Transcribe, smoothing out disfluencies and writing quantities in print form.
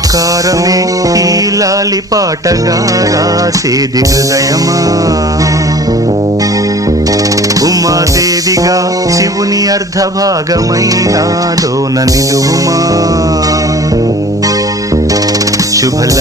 మమకారమే ఈ లాలి పాటగా రాసేది హృదయమా. ఉమాదేవిగా శివుని అర్ధభాగమైనాలోన నిలువుమా. శుభల